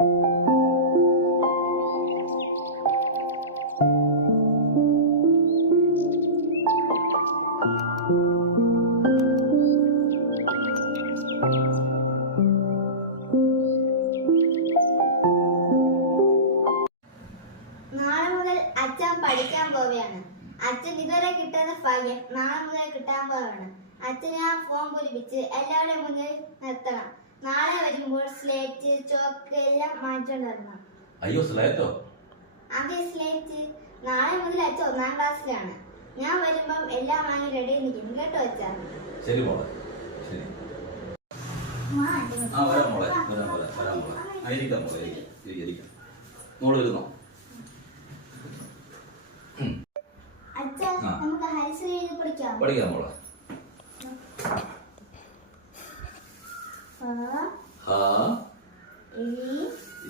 അച്ഛൻ പഠിക്കാൻ പോവുകയാണ്. അച്ഛൻ ഇതുവരെ കിട്ടാത്ത ഭാഗ്യം നാളെ കിട്ടാൻ പോവാണ് അച്ഛനെ ആ ഫോൺ പൂരിപ്പിച്ച് എല്ലാവരുടെയും മുന്നിൽ നിർത്തണം. നാളെ വരുമ്പോൾ സ്ലേറ്റ് ചോക്ക് എല്ലാം മാറ്റിക്കൊണ്ട് വരണം അയ്യോ സ്ലേറ്റോ അതെ സ്ലേറ്റ് നാളെ മുതൽ അച്ഛൻ ഒന്നാം ക്ലാസ്സിലാണ്. ഞാൻ വരുമ്പം എല്ലാം വാങ്ങി റെഡി നിൽക്കുന്നു. കേട്ടോ അച്ഛാ? ശരി മോളെ. ശരി. ആ വരാം മോളെ. വരാം വരാം വരാം മോളെ. ആ, മോളെ ഇരിക്കാം ഇരിക്കാം മോൾ ഇരുന്നോ പഠിക്കാം മോളെ. ഹ.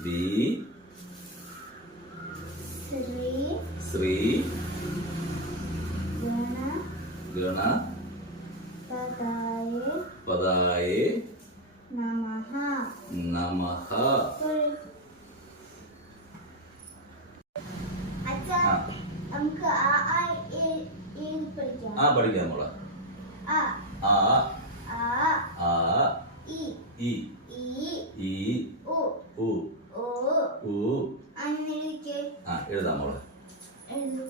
രി, ശ്രീ. ഗണ. പദായ നമഹ. ആ. പഠിക്കാം. ആ പഠിക്കാം മോളെ. ആ. ഇ ഇ ഈ ഈ ഉ ഉ ഓ ഉ അങ്ങനെ എഴുതിക്കേ ആ എഴുതാം മോളെ എഴുതു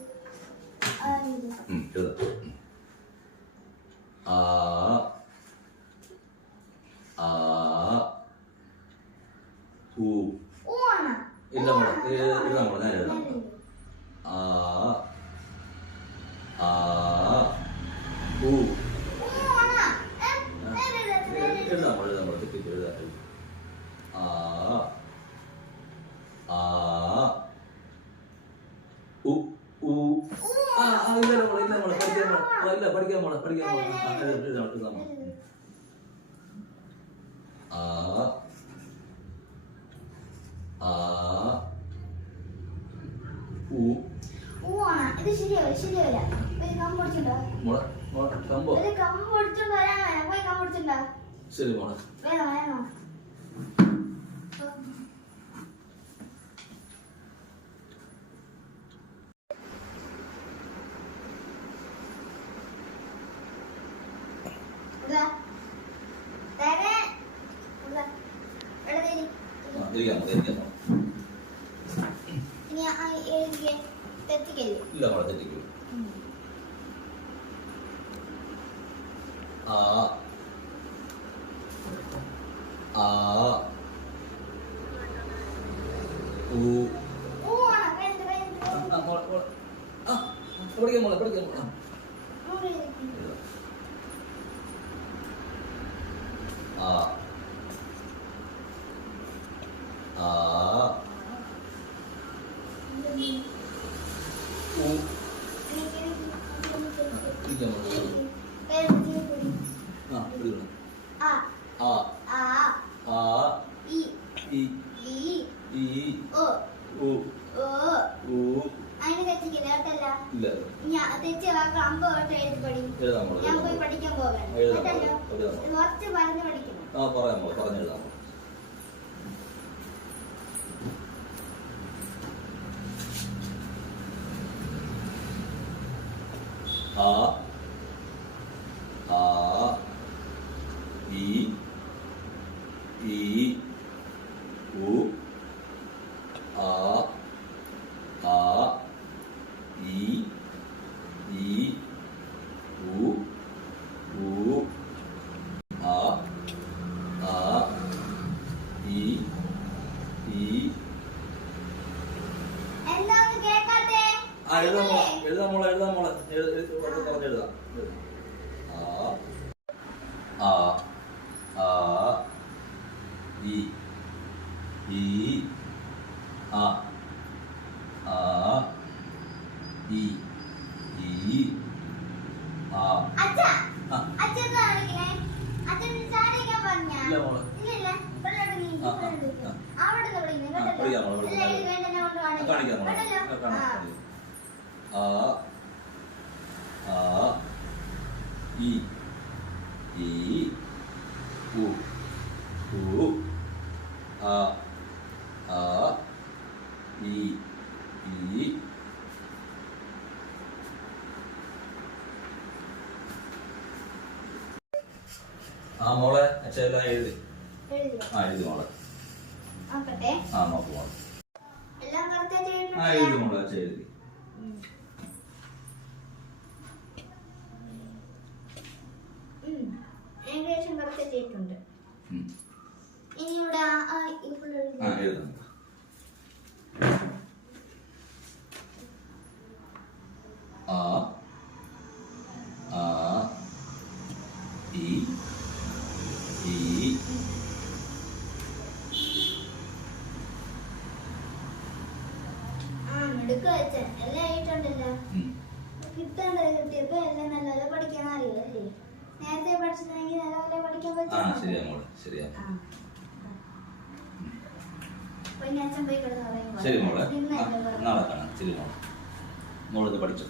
ആ എഴുതു ഉം, എഴുതാം ഉം. ആ ആ ഉ ഊണ ഇല്ല മോളെ എ- എഴുതാം മോളെ ഞാൻ എഴുതാം ആ ആ ഉ ഊണ ഏ, ആ. നേരെ എഴുതാം, നേരെ എഴുതാം. എഴുതാം മോളെ എഴുതാം മോളെ തെറ്റിച്ച് എഴുതാം എഴുതാം. ആ ആ. ഉ ഉ ആ ഇല്ല മോളെ ഇല്ല മോളെ പഠിക്കാൻ മോളെ. ഇല്ല പഠിക്കാൻ മോളെ പഠിക്കാൻ മോളെ. എഴുതാം, എഴുതാം ആ. ആ. ഉ. ഇത് ശരിയാവില്ല ശരിയാവില്ല. ഒരു കമ്പ് പിടിച്ചിട്ടുണ്ടോ മോളെ മോളെ കമ്പോ ഒരു കമ്പ് പിടിച്ചോണ്ട് വരാൻ. പോയി കമ്പ് പിടിച്ചിട്ടുണ്ടോ ശരി മോളെ. വേണോ വേണം ഇതാ. തരേ. ഇതാ. ഇവിടെ ദേ ഇരി. ആ ഇരിക്കാം മോളെ ഇരിക്കാം മോളെ ഇനി ആ എഴുതിയേ തെറ്റിക്കല്ലേ ഇല്ല മോളെ തെറ്റിക്കൂ. ആ. ആ. ഉ ഊണ വേണ്ട പഠിക്കാൻ ആ, ആ, മോളെ മോളെ ആ പഠിക്കാം മോളെ പഠിക്കാം മോളെ ആ, അവിടെ ഇരിക്ക്. എഴുതാം. ആ ആ ഉ എനിക്ക് എനിക്ക് എനിക്ക് ഇരിക്കാം മോളെ വേഗം ചെയ്യ്. ആ പഠിക്കണം ആ ആ ആ ആ ഇ ഇ ഈ ഈ ഓ ഉ ഓ ഉ അതിന് തെറ്റിക്കില്ല കേട്ടല്ല ഇല്ല ഞാൻ തെറ്റിയ വാക്ക് അമ്പത് വട്ടം എഴുതി പഠി എഴുതാം മോളെ. ഞാൻ എഴുതാം പോയി മോളെ. പഠിക്കാൻ പോകാൻ എഴുതാം മോളെ, കേട്ടല്ലോ എഴുതാം മോളെ. കുറച്ച് പറഞ്ഞ് പഠിക്കണം ആ ആ ഈ ഉ ആ ആ ഈ ഈ ഉ ഉ ആ ആ ഈ ഈ. എന്താന്ന് കേക്കാത്തെ? ആ പറഞ്ഞെഴുതാം ആ ആ ഈ ആ ആ ഇ ഈ ആ കാണിക്കാം. ആ ഈ ഈ ഉ ഉ ആ ആ ഇ ഈ ആ മോളെ അച്ഛ എല്ലാം എഴുതി. ആ എഴുതി മോളെ. ആ നോക്ക് മോളെ. ആ എഴുതി മോളെ അച്ഛ എഴുതി ഏകദേശം കറക്റ്റ് ചെയ്തിട്ടുണ്ട് ഉം. ഇനി ഇവിടെ ആ ആ ഇവിടെ ആ എഴുതാം ആ ആ ഈ ഈ ആ മിടുക്ക് വെച്ചൻ എല്ലാം ആയിട്ടുണ്ടല്ലോ ഉം. കിട്ടേണ്ടത് കിട്ടിയപ്പോ എല്ലാം നല്ലപോലെ പഠിക്കാൻ അറിയില്ലേ നേരത്തെ പഠിച്ചിട്ടുണ്ടെങ്കിൽ നല്ലപോലെ പഠിക്കാൻ ആ പറ്റും ശരിയാ മോളെ. ശരിയാ ആ. അപ്പൊ ഇനി അച്ഛൻ പോയി കിടന്ന് പറയുമ്പോ ശരി മോളെ. നാളെ കാണാം. ശരി മോളെ. മോളിത് പഠിച്ചു.